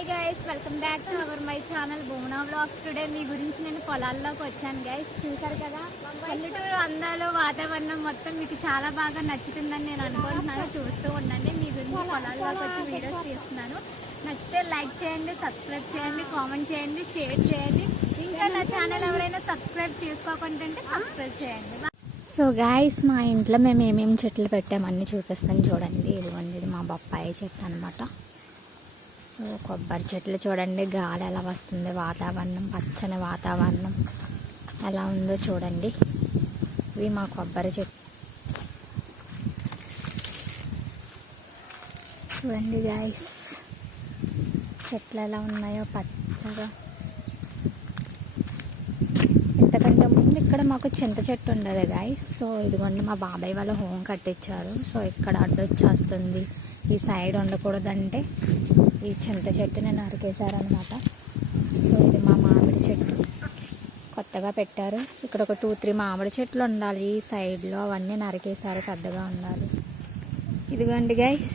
Hi guys, welcome back to our my channel Bhuvana vlogs. Today మీ గురించి నేను పొలాల్లోకి వచ్చాను గైస్. చూసారు కదా, పల్లెటూరు అందాలు, వాతావరణం మొత్తం మీకు చాలా బాగా నచ్చుతుందని నేను అనుకుంటున్నాను. చూస్తూ ఉండండి. మీ గురించి పొలాల్లోకి వచ్చి వీడియోస్ తీస్తున్నాను. నచ్చితే లైక్ చేయండి, సబ్స్క్రైబ్ చేయండి, కామెంట్ చేయండి, షేర్ చేయండి. ఇంకా నా ఛానల్ ఎవరైనా సబ్స్క్రైబ్ చేసుకోకుండా సబ్స్క్రైబ్ చేయండి. సో గాయస్, మా ఇంట్లో మేము ఏమేమి చెట్లు పెట్టామన్నీ చూపిస్తాను చూడండి. ఇదిగోండి, ఇది మా బొప్పాయి చెట్టు అనమాట. సో కొబ్బరి చెట్లు చూడండి, గాలి ఎలా వస్తుంది, వాతావరణం పచ్చని వాతావరణం ఎలా ఉందో చూడండి. ఇవి మా కొబ్బరి చెట్లు చూడండి గాయస్, చెట్లు ఎలా ఉన్నాయో పచ్చగా. ఇంతకంటే ముందు ఇక్కడ మాకు చింత చెట్టు ఉండదు గాయస్. సో ఇదిగోండి, మా బాబాయ్ వాళ్ళ హోమ్ కట్టించారు. సో ఇక్కడ అడ్డొచ్చేస్తుంది, ఈ సైడ్ ఉండకూడదంటే ఈ చింత చెట్టుని నరికేశారనమాట. సో ఇది మా మామిడి చెట్టు కొత్తగా పెట్టారు. ఇక్కడ ఒక 2-3 మామిడి చెట్లు ఉండాలి ఈ సైడ్లో, అవన్నీ నరికేశారు, పెద్దగా ఉండాలి. ఇదిగోండి గైస్,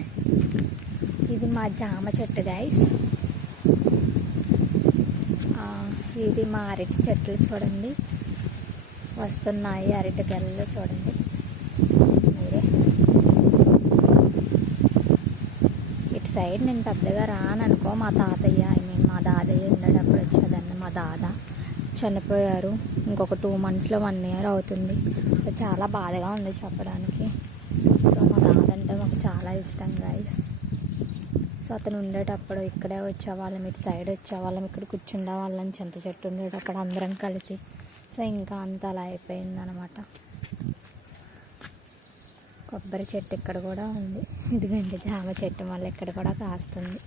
ఇది మా జామ చెట్టు గైస్. ఇది మా అరటి చెట్లు చూడండి, వస్తున్నాయి అరటికెళ్ళు చూడండి మీరే. ఇటు సైడ్ నేను పెద్దగా రాననుకో, మా తాతయ్య మా దాదయ్య ఉండేటప్పుడు వచ్చేదాన్ని. మా దాదా చనిపోయారు, ఇంకొక 2 monthsలో 1 year అవుతుంది. సో చాలా బాధగా ఉంది చెప్పడానికి. సో మా దాద అంటే మాకు చాలా ఇష్టం గైస్. సో అతను ఉండేటప్పుడు ఇక్కడే వచ్చేవాళ్ళం, ఇటు సైడ్ వచ్చేవాళ్ళం, ఇక్కడ కూర్చుండే వాళ్ళని, చింత చెట్టు ఉండేటప్పుడు అందరం కలిసి. సో ఇంకా అంత అలా అయిపోయిందనమాట. కొబ్బరి చెట్టు ఇక్కడ కూడా ఉంది. ఇదిగండి జామ చెట్టు మళ్ళీ ఇక్కడ కూడా కాస్తుంది.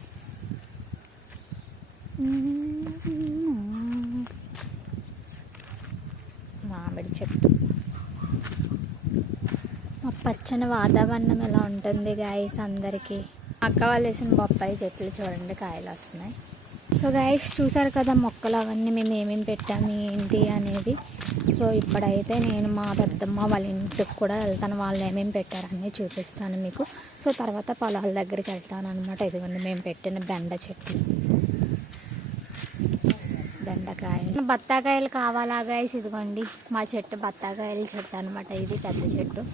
మామిడి చెట్టు. మా పచ్చని వాతావరణం ఎలా ఉంటుంది గాయస్ అందరికీ. అక్క వాళ్ళు వేసిన బొప్పాయి చెట్లు చూడండి, కాయలు వస్తున్నాయి. సో గాయస్ చూసారు కదా మొక్కలు అవన్నీ మేము ఏమేమి పెట్టాము ఏంటి అనేది. సో ఇప్పుడైతే నేను మా పెద్దమ్మ వాళ్ళ ఇంటికి కూడా వెళ్తాను, వాళ్ళు ఏమేమి పెట్టారన్నీ చూపిస్తాను మీకు. సో తర్వాత పొలాల దగ్గరికి వెళ్తాను అనమాట. ఇదిగోండి మేము పెట్టిన బెండ చెట్లు, బెండకాయలు. బత్తాకాయలు కావాలా గాయస్? ఇదిగోండి మా చెట్టు బత్తాకాయల చెట్టు అనమాట. ఇది పెద్ద చెట్టు.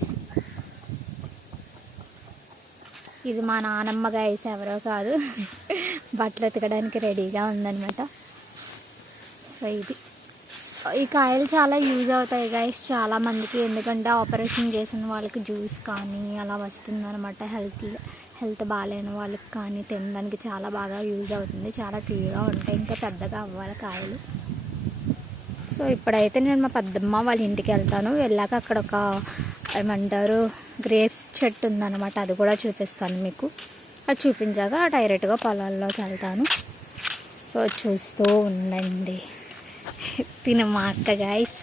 ఇది మా నానమ్మ గాయస్, ఎవరో కాదు, బట్టలు ఎతకడానికి రెడీగా ఉందన్నమాట. సో ఇది ఈ కాయలు చాలా యూజ్ అవుతాయి గాయస్ చాలామందికి, ఎందుకంటే ఆపరేషన్ చేసిన వాళ్ళకి జ్యూస్ కానీ అలా వస్తుందన్నమాట. హెల్త్ బాగాలేని వాళ్ళకి కానీ తినడానికి చాలా బాగా యూజ్ అవుతుంది. చాలా తీయగా ఉంటాయి, ఇంకా పెద్దగా అవ్వాలి కాయలు. సో ఇప్పుడైతే నేను మా పెద్దమ్మ వాళ్ళ ఇంటికి వెళ్తాను. వెళ్ళాక అక్కడ ఒక ఏమంటారు గ్రేప్స్ చెట్టు ఉందన్నమాట, అది కూడా చూపిస్తాను మీకు. అది చూపించాక డైరెక్ట్గా పొలాల్లోకి వెళ్తాను. సో చూస్తూ ఉండండి. తిన మా అక్క గాయస్,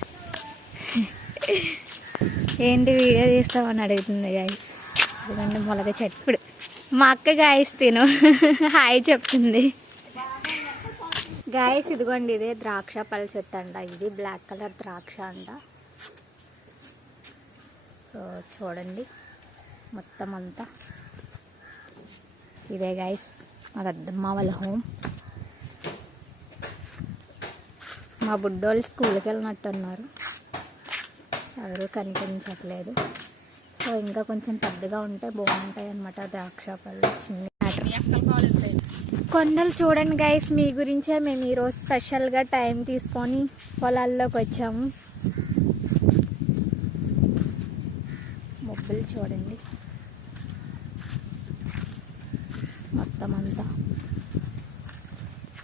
ఏంటి వీడియో తీస్తామని అడుగుతుంది గాయస్. ఎందుకంటే మొలక చెట్టు మా అక్క గాయస్ తిను హాయ్ చెప్తుంది గాయస్. ఇదిగోండి, ఇదే ద్రాక్ష పళ్ళ చెట్టు అంట. ఇది బ్లాక్ కలర్ ద్రాక్ష అంట. సో చూడండి మొత్తం అంతా ఇదే గైస్ మా పెద్దమ్మ వాళ్ళ హోమ్. మా బుడ్డోళ్ళు స్కూల్కి వెళ్ళినట్టున్నారు, ఎవరు కనిపించట్లేదు. సో ఇంకా కొంచెం పెద్దగా ఉంటే బాగుంటాయి అన్నమాట ద్రాక్ష పళ్ళు. చిన్న కొండలు చూడండి గైస్, మీ గురించే మేము ఈరోజు స్పెషల్గా టైం తీసుకొని పొలాల్లోకి వచ్చాము. మొబ్బులు చూడండి మొత్తం అంతా.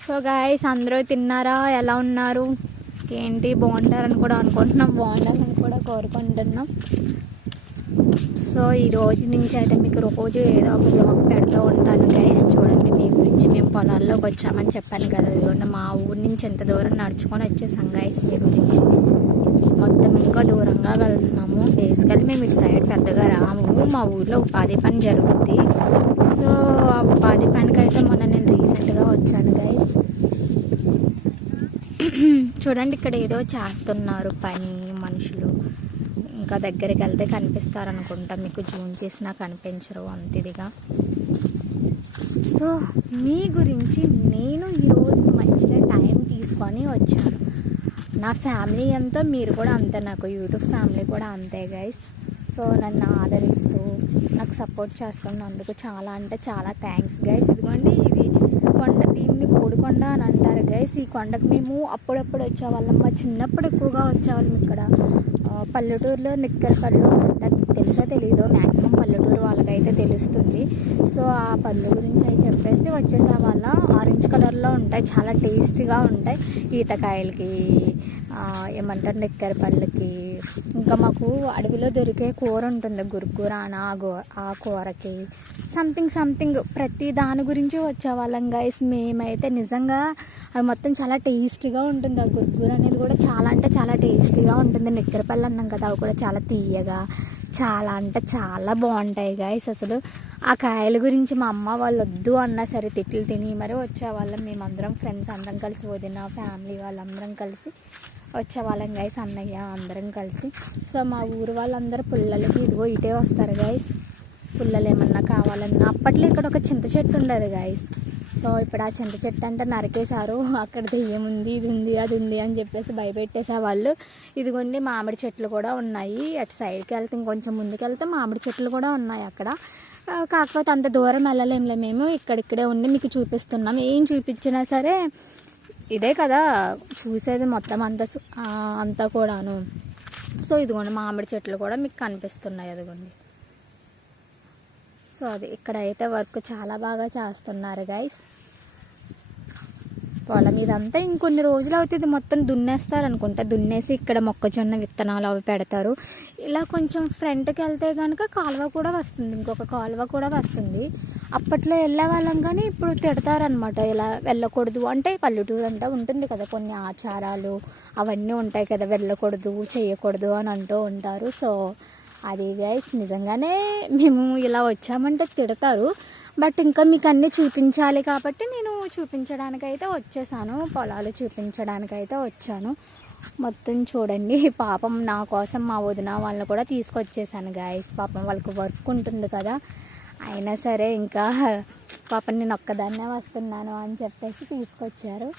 సో గాయస్ అందరూ తిన్నారా? ఎలా ఉన్నారు ఏంటి? బాగుంటారని కూడా అనుకుంటున్నాం, బాగుండాలని కూడా కోరుకుంటున్నాం. సో ఈ రోజు నుంచి అయితే మీకు రోజు ఏదో ఒక బ్లాగ్ పెడుతూ ఉంటాను గైస్. చూడండి మీ గురించి, మేము పొలాల్లోకి వచ్చామని చెప్పాను కదా, ఇదిగోండి మా ఊరి నుంచి ఎంత దూరం నడుచుకొని వచ్చేసాం గైస్. మీ గురించి మొత్తం ఇంకా దూరంగా వెళ్తున్నాము. బేసికల్లీ మేము ఇటు సైడ్ పెద్దగా రాము, మా ఊర్లో ఉపాధి పని జరుగుద్ది. సో ఆ ఉపాధి పనికి అయితే మొన్న నేను రీసెంట్గా వచ్చాను గైస్. చూడండి ఇక్కడ ఏదో చేస్తున్నారు పని మనుషులు. ఇంకా దగ్గరికి వెళ్తే కనిపిస్తారనుకుంటా, మీకు జూమ్ చేసినా కనిపించరు అంత ఇదిగా. సో మీ గురించి నేను ఈరోజు మంచిగా టైం తీసుకొని వచ్చాను. నా ఫ్యామిలీ ఎంతో మీరు కూడా అంతే, నాకు యూట్యూబ్ ఫ్యామిలీ కూడా అంతే గైస్. సో నన్ను ఆదరిస్తూ నాకు సపోర్ట్ చేస్తున్నందుకు చాలా అంటే చాలా థ్యాంక్స్ గైస్. ఇదిగోండి ఇది కొండ, దీన్ని బోడికొండ అని అంటారు గైస్. ఈ కొండకు మేము అప్పుడప్పుడు వచ్చేవాళ్ళం, మా చిన్నప్పుడు ఎక్కువగా వచ్చేవాళ్ళం. ఇక్కడ పల్లెటూరులో నిక్కరపళ్ళు అంటారు, తెలుసో తెలీదో, మ్యాక్సిమం పల్లెటూరు వాళ్ళకైతే తెలుస్తుంది. సో ఆ పళ్ళు గురించి అవి చెప్పేసి వచ్చేసేవాళ్ళ. ఆరెంజ్ కలర్లో ఉంటాయి, చాలా టేస్టీగా ఉంటాయి. ఈతకాయలకి ఏమంటారు నిక్కరపళ్ళకి. ఇంకా మాకు అడవిలో దొరికే కూర ఉంటుంది, గురుకూర అని, ఆ కూరకి సంథింగ్ ప్రతి దాని గురించి వచ్చేవాళ్ళం గైస్. మేమైతే నిజంగా అవి మొత్తం చాలా టేస్టీగా ఉంటుంది. ఆ గురుకూర అనేది కూడా చాలా అంటే చాలా టేస్టీగా ఉంటుంది. నిక్కరపళ్ళు అన్నాం కదా, అవి కూడా చాలా తీయగా చాలా అంటే చాలా బాగుంటాయి గైస్. అసలు ఆ కాయల గురించి మా అమ్మ వాళ్ళు వద్దు అన్నా సరే తిట్లు తిని మరీ వచ్చేవాళ్ళం. మేమందరం ఫ్రెండ్స్ అందరం కలిసి, వదిన ఫ్యామిలీ వాళ్ళందరం కలిసి వచ్చేవాళ్ళం గైస్, అన్నయ్య అందరం కలిసి. సో మా ఊరు వాళ్ళందరూ పుల్లలకి ఇదిగో ఇటే వస్తారు గైస్, పుల్లలు ఏమన్నా కావాలన్నా. అప్పట్లో ఇక్కడ ఒక చింత చెట్టు ఉండదు గైస్. సో ఇప్పుడు ఆ చింత చెట్టు అంటే నరికేశారు. అక్కడ దెయ్యం ఉంది, ఇది ఉంది, అది ఉంది అని చెప్పేసి భయపెట్టేసేవాళ్ళు. ఇదిగోండి మామిడి చెట్లు కూడా ఉన్నాయి. అటు సైడ్కి వెళ్తే ఇంకొంచెం ముందుకు వెళ్తే మామిడి చెట్లు కూడా ఉన్నాయి అక్కడ. కాకపోతే అంత దూరం వెళ్ళలేంలే, మేము ఇక్కడిక్కడే ఉండి మీకు చూపిస్తున్నాం. ఏం చూపించినా సరే ఇదే కదా చూసేది మొత్తం అంతా కూడాను. సో ఇదిగోండి మామిడి చెట్లు కూడా మీకు కనిపిస్తున్నాయి, అదిగోండి. సో అది ఇక్కడైతే వర్క్ చాలా బాగా చేస్తున్నారు గైస్. పొలం ఇదంతా ఇంకొన్ని రోజులు అవుతుంది, మొత్తం దున్నేస్తారు అనుకుంటా. దున్నేసి ఇక్కడ మొక్కజొన్న విత్తనాలు అవి పెడతారు. ఇలా కొంచెం ఫ్రంట్కి వెళ్తే కనుక కాలువ కూడా వస్తుంది, ఇంకొక కాలువ కూడా వస్తుంది. అప్పట్లో వెళ్ళే వాళ్ళం కానీ ఇప్పుడు తిడతారనమాట, ఇలా వెళ్ళకూడదు అంటే. పల్లెటూరు అంటే ఉంటుంది కదా కొన్ని ఆచారాలు అవన్నీ ఉంటాయి కదా, వెళ్ళకూడదు చేయకూడదు అని అంటూ ఉంటారు. సో అది గైస్ నిజంగానే మేము ఇలా వచ్చామంటే తిడతారు. బట్ ఇంకా మీకు అన్నీ చూపించాలి కాబట్టి నేను చూపించడానికైతే వచ్చేసాను, పొలాలు చూపించడానికైతే వచ్చాను. మొత్తం చూడండి, పాపం నా కోసం మా వదిన వాళ్ళని కూడా తీసుకొచ్చేసాను గైస్. పాపం వాళ్ళకి వర్క్ ఉంటుంది కదా, అయినా సరే ఇంకా పాపం నేను ఒక్కదాన్నే వస్తున్నాను అని చెప్పేసి తీసుకొచ్చారు.